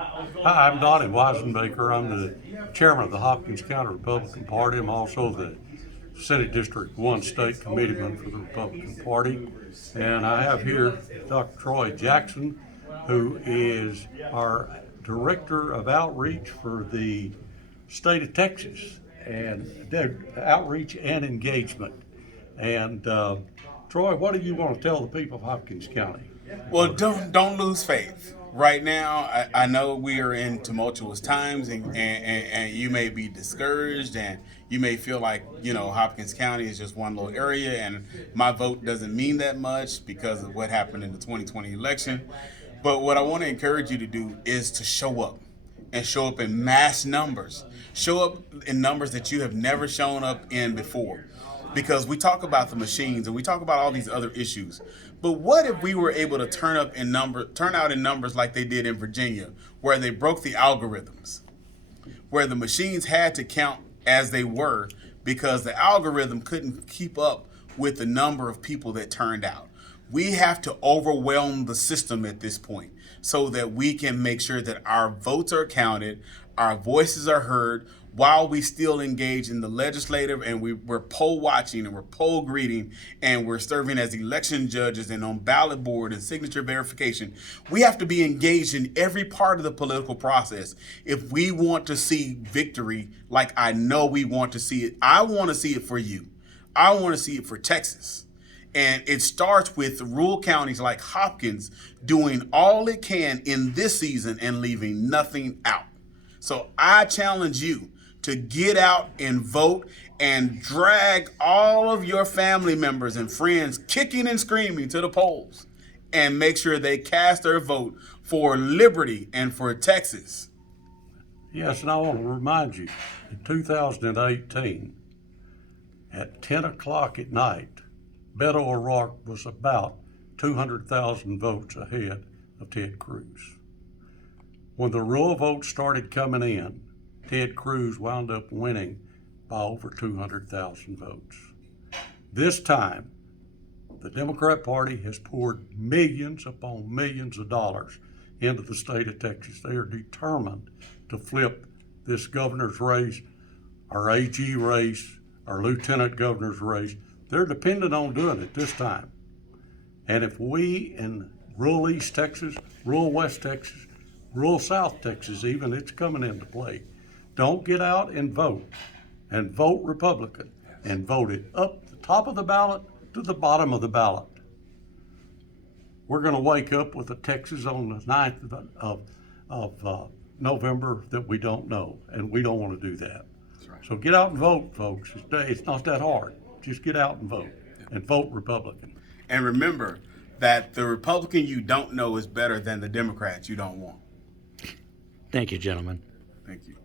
Hi, I'm Donnie Weisenbaker. I'm the chairman of the Hopkins County Republican Party. I'm also the Senate District 1 State Committeeman for the Republican Party. And I have here Dr. Troy Jackson, who is our Director of Outreach for the state of Texas, and outreach and engagement. And Troy, what do you want to tell the people of Hopkins County? Well, don't lose faith. Right now, I know we are in tumultuous times, and you may be discouraged, and you may feel like Hopkins County is just one little area, and my vote doesn't mean that much because of what happened in the 2020 election. But what I want to encourage you to do is to show up, and show up in mass numbers. Show up in numbers that you have never shown up in before. Because we talk about the machines and we talk about all these other issues. But what if we were able to turn out in numbers like they did in Virginia, where they broke the algorithms, where the machines had to count as they were because the algorithm couldn't keep up with the number of people that turned out. We have to overwhelm the system at this point so that we can make sure that our votes are counted, our voices are heard, while we still engage in the legislative, and we're poll watching and we're poll greeting and we're serving as election judges and on ballot board and signature verification. We have to be engaged in every part of the political process if we want to see victory like I know we want to see it. I want to see it for you. I want to see it for Texas. And it starts with rural counties like Hopkins doing all it can in this season and leaving nothing out. So I challenge you to get out and vote and drag all of your family members and friends kicking and screaming to the polls and make sure they cast their vote for liberty and for Texas. Yes, and I want to remind you, in 2018, at 10 o'clock at night, Beto O'Rourke was about 200,000 votes ahead of Ted Cruz. When the rural votes started coming in, Ted Cruz wound up winning by over 200,000 votes. This time, the Democrat Party has poured millions upon millions of dollars into the state of Texas. They are determined to flip this governor's race, our AG race, our lieutenant governor's race. They're dependent on doing it this time. And if we in rural East Texas, rural West Texas, rural South Texas even, it's coming into play, don't get out and vote Republican, and vote it up the top of the ballot to the bottom of the ballot. We're going to wake up with a Texas on the 9th of November that we don't know, and we don't want to do that. That's right. So get out and vote, folks. It's not that hard. Just get out and vote, and vote Republican. And remember that the Republican you don't know is better than the Democrat you don't want. Thank you, gentlemen. Thank you.